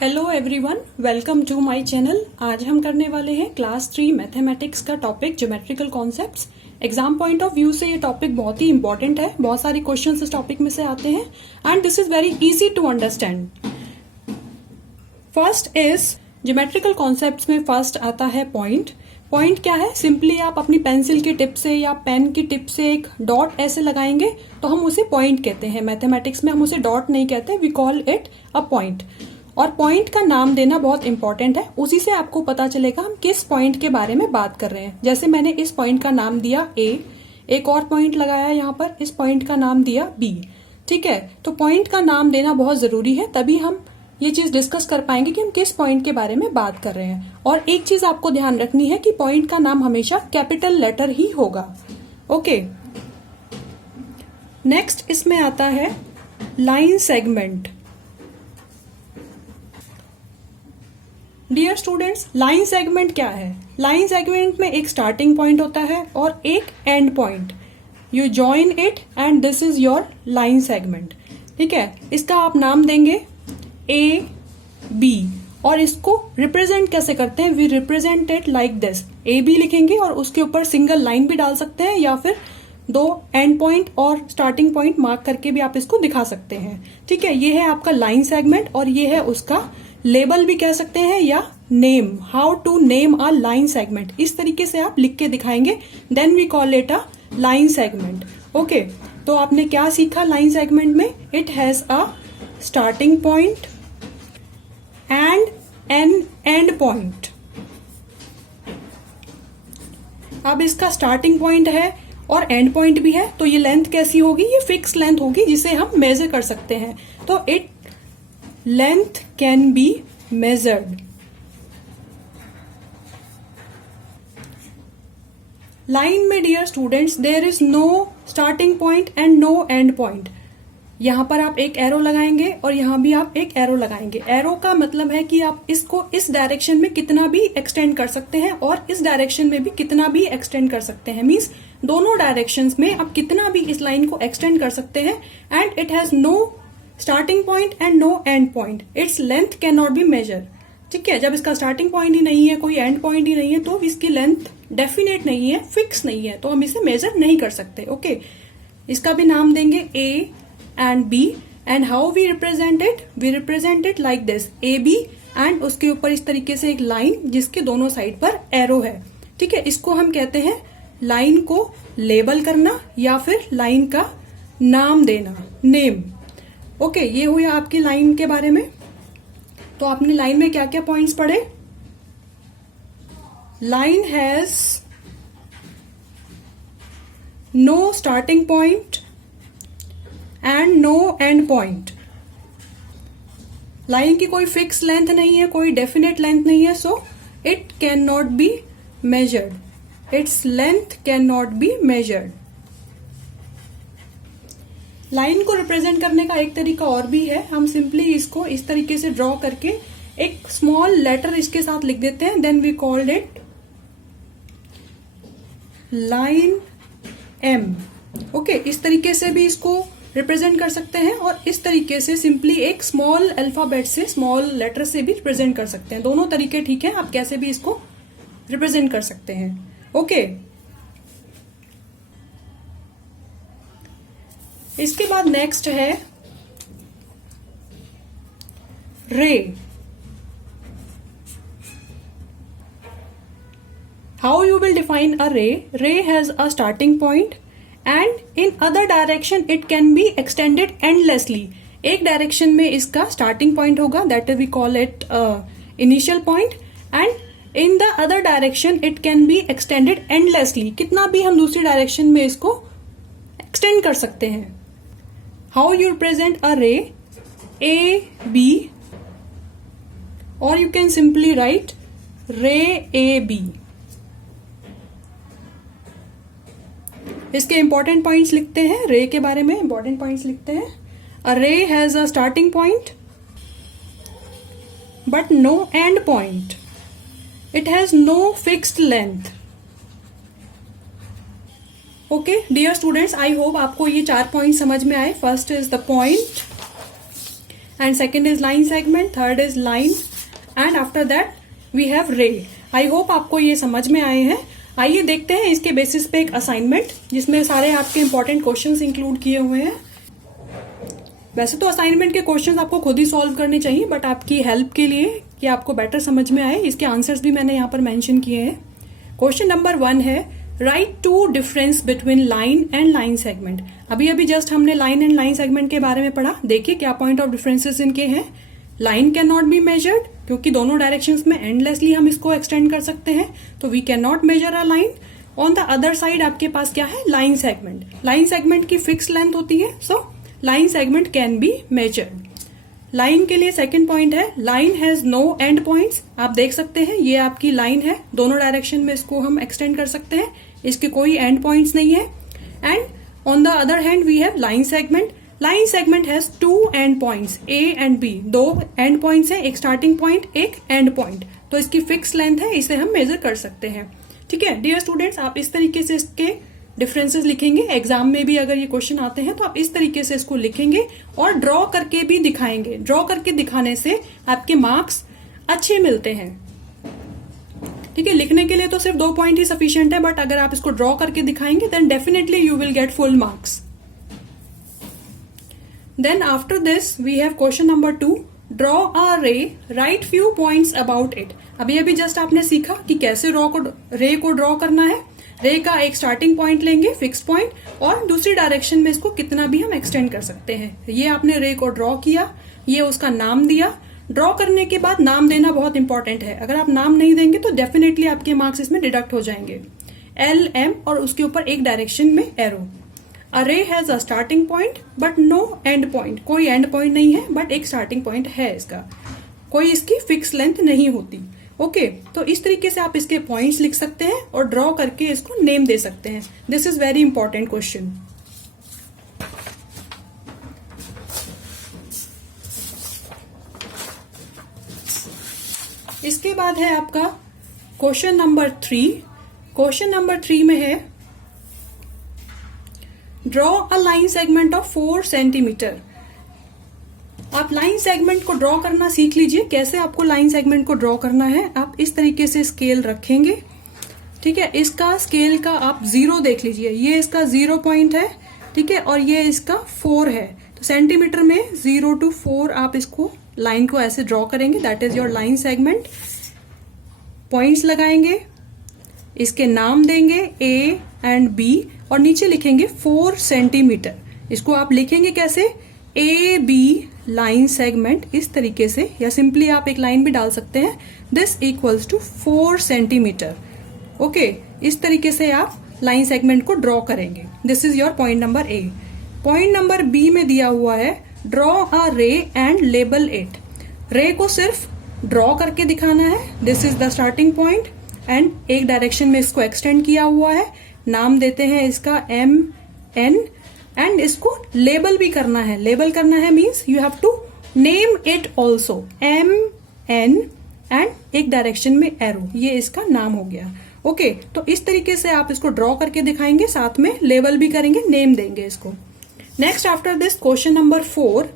Hello everyone, welcome to my channel. आज हम करने वाले हैं क्लास 3 मैथमेटिक्स का topic geometrical concepts. Exam point of view से ये टॉपिक बहुत ही इंपॉर्टेंट है। बहुत सारे क्वेश्चंस इस टॉपिक में से आते हैं and this is very easy to understand. First is geometrical concepts में फर्स्ट आता है पॉइंट। पॉइंट क्या है? सिंपली आप अपनी पेंसिल की टिप से या पेन की टिप से एक डॉट ऐसे लगाएंगे तो हम उसे पॉइंट कहते हैं। मैथमेटिक्स में हम उसे डॉट नहीं कहते, we call it a point. और पॉइंट का नाम देना बहुत इंपॉर्टेंट है, उसी से आपको पता चलेगा हम किस पॉइंट के बारे में बात कर रहे हैं। जैसे मैंने इस पॉइंट का नाम दिया ए, एक और पॉइंट लगाया यहाँ पर, इस पॉइंट का नाम दिया बी। ठीक है, तो पॉइंट का नाम देना बहुत जरूरी है, तभी हम ये चीज डिस्कस कर पाएंगे कि हम किस पॉइंट के बारे में बात कर रहे हैं। और एक चीज आपको ध्यान रखनी है कि पॉइंट का नाम हमेशा कैपिटल लेटर ही होगा। ओके, नेक्स्ट इसमें आता है line segment. Dear students, line segment क्या है? लाइन सेगमेंट में एक स्टार्टिंग पॉइंट होता है और एक end point. You join it and this is your line segment. ठीक है, इसका आप नाम देंगे ए बी और इसको रिप्रेजेंट कैसे करते हैं? We represent it like this. A B लिखेंगे और उसके ऊपर सिंगल लाइन भी डाल सकते हैं या फिर दो एंड पॉइंट और स्टार्टिंग पॉइंट मार्क करके भी आप इसको दिखा सकते हैं। ठीक है, ये है आपका लाइन सेगमेंट और ये है उसका लेबल भी कह सकते हैं या name. How to name a line segment, इस तरीके से आप लिख के दिखाएंगे, then we call it a line segment. Okay, तो आपने क्या सीखा लाइन सेगमेंट में? It has a starting point and an end point. अब इसका स्टार्टिंग पॉइंट है और एंड पॉइंट भी है, तो ये लेंथ कैसी होगी? ये फिक्स लेंथ होगी जिसे हम मेजर कर सकते हैं। तो it length can be measured. Line में dear students there is no starting point and no end point. यहां पर आप एक एरो लगाएंगे और यहां भी आप एक एरो लगाएंगे। एरो का मतलब है कि आप इसको इस डायरेक्शन में कितना भी एक्सटेंड कर सकते हैं और इस डायरेक्शन में भी कितना भी एक्सटेंड कर सकते हैं। मींस दोनों डायरेक्शंस में आप कितना भी इस लाइन को एक्सटेंड कर सकते हैं and it has no starting point and no end point. Its length can not be measure. ठीक है, जब इसका स्टार्टिंग पॉइंट ही नहीं है, कोई एंड पॉइंट ही नहीं है, तो इसकी लेंथ डेफिनेट नहीं है, फिक्स नहीं है, तो हम इसे मेजर नहीं कर सकते। ओके, इसका भी नाम देंगे A and B and how we represent it? We represent it like this, A B and उसके ऊपर इस तरीके से एक लाइन जिसके दोनों साइड पर एरो है। ठीक है, इसको हम कहते हैं लाइन को लेबल करना या फिर लाइन का नाम देना, नेम। ओके, ये हुआ आपकी लाइन के बारे में। तो आपने लाइन में क्या क्या पॉइंट्स पढ़े? Line has no starting point and no end point. लाइन की कोई फिक्स लेंथ नहीं है, कोई डेफिनेट लेंथ नहीं है, so it can not be measured. It's length can not B measured. Line को रिप्रेजेंट करने का एक तरीका और भी है। हम सिंपली इसको इस तरीके से ड्रॉ करके एक स्मॉल लेटर इसके साथ लिख देते हैं, then we called it line M. Okay, इस तरीके से भी इसको रिप्रेजेंट कर सकते हैं और इस तरीके से सिंपली एक स्मॉल अल्फाबेट से, स्मॉल लेटर से भी रिप्रेजेंट कर सकते हैं। दोनों तरीके ठीक है, आप कैसे भी इसको रिप्रेजेंट कर सकते हैं। ओके, इसके बाद नेक्स्ट है ray. How you will define a ray? Ray has a starting point and in other direction it can be extended endlessly. एक डायरेक्शन में इसका स्टार्टिंग पॉइंट होगा, that we call it initial point, and in the other direction it can be extended endlessly. कितना भी हम दूसरी direction में इसको एक्सटेंड कर सकते हैं। How you represent a ray? A, B, or you can simply write ray AB. इसके इंपॉर्टेंट पॉइंट्स लिखते हैं, रे के बारे में इंपॉर्टेंट पॉइंट्स लिखते हैं। A ray has a starting point but no end point. It has no fixed length. Okay dear students, I hope आपको ये 4 पॉइंट समझ में आए। First is the point and second is line segment, third is line, and after that we have ray. I hope आपको ये समझ में आए हैं. आइए देखते हैं इसके बेसिस पे एक असाइनमेंट जिसमें सारे आपके इंपॉर्टेंट क्वेश्चंस इंक्लूड किए हुए हैं. वैसे तो असाइनमेंट के क्वेश्चंस आपको खुद ही सॉल्व करने चाहिए, बट आपकी हेल्प के लिए कि आपको बेटर समझ में आए, इसके आंसर्स भी मैंने यहाँ पर मेंशन किए हैं. क्वेश्चन नंबर 1 है, write to difference between line and line segment. अभी जस्ट हमने लाइन एंड लाइन सेगमेंट के बारे में पढ़ा. देखिए क्या पॉइंट ऑफ डिफरेंसेस इनके हैं. Line can not be measured, क्योंकि दोनों डायरेक्शंस में एंडलेसली हम इसको एक्सटेंड कर सकते हैं, तो we can not measure a line. On the other side आपके पास क्या है, लाइन सेगमेंट. लाइन सेगमेंट की फिक्स लेंथ होती है, so line segment can be measured. Line के लिए सेकंड पॉइंट है, line has no end points. आप देख सकते हैं ये आपकी लाइन है, दोनों डायरेक्शन में इसको हम एक्सटेंड कर सकते हैं, इसके कोई एंड पॉइंट्स नहीं है. And on the other hand we have line segment. Line segment has 2 end points, A and B. 2 end points है, एक स्टार्टिंग पॉइंट, एक एंड पॉइंट, तो इसकी फिक्स लेंथ है, इसे हम मेजर कर सकते हैं. ठीक है डियर स्टूडेंट्स, आप इस तरीके से इसके डिफरेंसेस लिखेंगे. एग्जाम में भी अगर ये क्वेश्चन आते हैं तो आप इस तरीके से इसको लिखेंगे और ड्रॉ करके भी दिखाएंगे. ड्रॉ करके दिखाने से आपके मार्क्स अच्छे मिलते हैं. ठीक है, लिखने के लिए तो सिर्फ 2 पॉइंट ही सफिशिएंट है, बट अगर आप इसको ड्रॉ करके दिखाएंगे then definitely you will get full marks. Then after this we have question number 2, draw a ray, write few points about it. अभी जस्ट आपने सीखा कि कैसे रे को ड्रॉ करना है. रे का एक स्टार्टिंग पॉइंट लेंगे, फिक्स पॉइंट, और दूसरी डायरेक्शन में इसको कितना भी हम एक्सटेंड कर सकते हैं. ये आपने रे को ड्रॉ किया, ये उसका नाम दिया. ड्रॉ करने के बाद नाम देना बहुत इंपॉर्टेंट है. अगर आप नाम नहीं देंगे तो डेफिनेटली आपके मार्क्स इसमें डिडक्ट हो जाएंगे. एल एम और उसके ऊपर एक डायरेक्शन में arrow. A ray has a starting point but no end point. कोई एंड पॉइंट नहीं है बट एक स्टार्टिंग पॉइंट है इसका. कोई इसकी फिक्स लेंथ नहीं होती. ओके तो इस तरीके से आप इसके पॉइंट्स लिख सकते हैं और ड्रॉ करके इसको नेम दे सकते हैं. This is very important question. इसके बाद है आपका क्वेश्चन नंबर 3. क्वेश्चन नंबर 3 में है, draw a line segment of 4 centimetre. आप लाइन सेगमेंट को ड्रॉ करना सीख लीजिए. कैसे आपको लाइन सेगमेंट को ड्रॉ करना है, आप इस तरीके से स्केल रखेंगे. ठीक है, इसका स्केल का आप 0 देख लीजिए, ये इसका 0 पॉइंट है. ठीक है, और ये इसका 4 है, तो सेंटीमीटर में 0 to 4 आप इसको लाइन को ऐसे ड्रॉ करेंगे. That is your line segment. Points लगाएंगे, इसके नाम देंगे ए एंड बी, और नीचे लिखेंगे 4 सेंटीमीटर. इसको आप लिखेंगे कैसे, ए बी लाइन सेगमेंट, इस तरीके से, या सिंपली आप एक लाइन भी डाल सकते हैं. This equals to 4 centimetre. Okay, इस तरीके से आप लाइन सेगमेंट को ड्रॉ करेंगे. This is your point number A. Point number B में दिया हुआ है, ड्रॉ अ रे एंड लेबल इट. रे को सिर्फ ड्रॉ करके दिखाना है. This is the starting point and एक डायरेक्शन में इसको एक्सटेंड किया हुआ है. नाम देते हैं इसका एम एन, एंड इसको लेबल भी करना है. लेबल करना है means you have to name it also. M N and एक डायरेक्शन में एरो, ये इसका नाम हो गया. ओके तो इस तरीके से आप इसको ड्रॉ करके दिखाएंगे, साथ में लेबल भी करेंगे, नेम देंगे इसको. Next after this question number 4,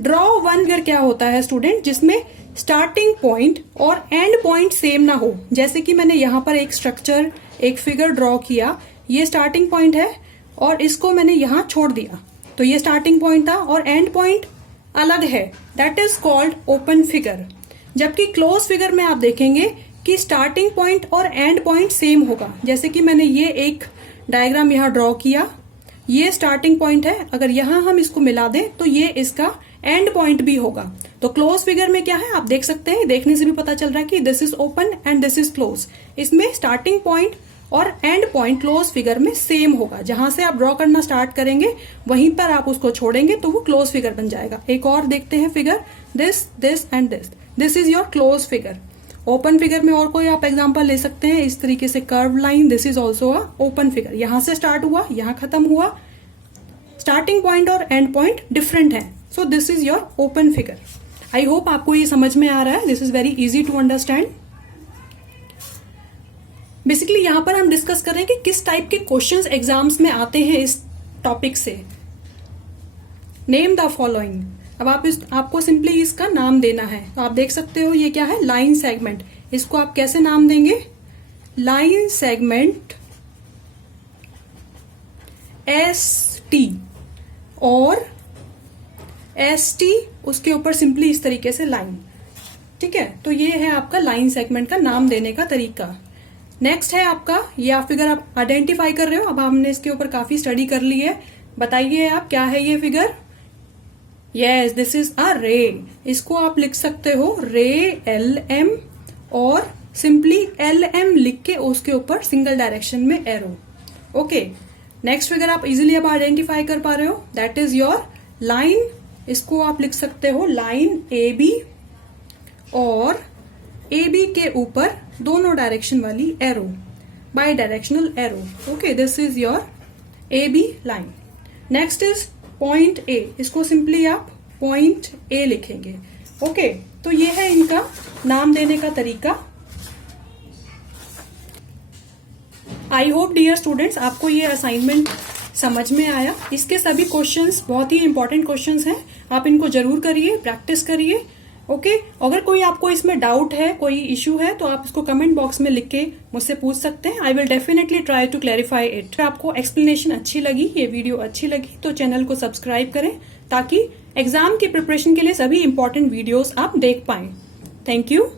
draw one figure क्या होता है स्टूडेंट, जिसमें स्टार्टिंग पॉइंट और एंड पॉइंट सेम ना हो. जैसे कि मैंने यहाँ पर एक स्ट्रक्चर, एक फिगर ड्रॉ किया, ये स्टार्टिंग पॉइंट है और इसको मैंने यहाँ छोड़ दिया, तो ये स्टार्टिंग पॉइंट था और एंड पॉइंट अलग है. That is called open figure. जबकि क्लोज फिगर में आप देखेंगे कि स्टार्टिंग पॉइंट और एंड पॉइंट सेम होगा. जैसे कि मैंने ये एक डायग्राम यहाँ ड्रॉ किया, ये स्टार्टिंग पॉइंट है, अगर यहाँ हम इसको मिला दें तो ये इसका एंड पॉइंट भी होगा. तो क्लोज फिगर में क्या है आप देख सकते हैं, देखने से भी पता चल रहा है कि this is open and this is close. इसमें स्टार्टिंग पॉइंट और एंड पॉइंट क्लोज फिगर में सेम होगा. जहां से आप ड्रॉ करना स्टार्ट करेंगे वहीं पर आप उसको छोड़ेंगे तो वो क्लोज फिगर बन जाएगा. एक और देखते हैं figure, this this and this. This is your close figure. Open figure में और कोई आप एग्जांपल ले सकते हैं, इस तरीके से curve line, this is also a open figure. यहां से स्टार्ट हुआ, यहां खत्म हुआ, स्टार्टिंग पॉइंट और एंड पॉइंट डिफरेंट है. So this is your open figure. I hope आपको ये समझ में आ रहा है. This is very easy to understand. Basically यहां पर हम डिस्कस कर रहे हैं कि किस टाइप के क्वेश्चंस एग्जाम्स में आते हैं इस टॉपिक से. Name the following. अब आपको सिंपली इसका नाम देना है। तो आप देख सकते हो ये क्या है, लाइन सेगमेंट। इसको आप कैसे नाम देंगे, लाइन सेगमेंट ST, और ST उसके ऊपर सिंपली इस तरीके से लाइन। ठीक है, तो ये है आपका लाइन सेगमेंट का नाम देने का तरीका। नेक्स्ट है आपका, ये आप फिगर आप आइडेंटिफाई कर रहे हो। अब हमने इसके ऊपर काफी स्टडी कर ली है। बताइए आप क्या है ये figure. Yes, this is a रे। इसको आप लिख सकते हो रे LM, और सिंपली LM लिख के उसके ऊपर सिंगल डायरेक्शन में एरो। ओके, नेक्स्ट फिगर आप इजीली अब आइडेंटिफाई कर पा रहे हो, दैट इज योर लाइन। इसको आप लिख सकते हो लाइन AB, और AB के ऊपर दोनों डायरेक्शन वाली arrow, by directional arrow. Okay, this is your AB line. Next is point A। इसको सिंपली आप पॉइंट A लिखेंगे। ओके, तो ये है इनका नाम देने का तरीका। आई होप डियर स्टूडेंट्स आपको ये असाइनमेंट समझ में आया। इसके सभी क्वेश्चंस बहुत ही इंपॉर्टेंट क्वेश्चंस हैं, आप इनको जरूर करिए, प्रैक्टिस करिए। ओके, अगर कोई आपको इसमें डाउट है, कोई इश्यू है, तो आप इसको कमेंट बॉक्स में लिख के मुझसे पूछ सकते हैं। I will definitely try to clarify it. आपको एक्सप्लेनेशन अच्छी लगी, ये वीडियो अच्छी लगी, तो चैनल को सब्सक्राइब करें ताकि एग्जाम की प्रिपरेशन के लिए सभी इंपॉर्टेंट वीडियोस आप देख पाएं। Thank you.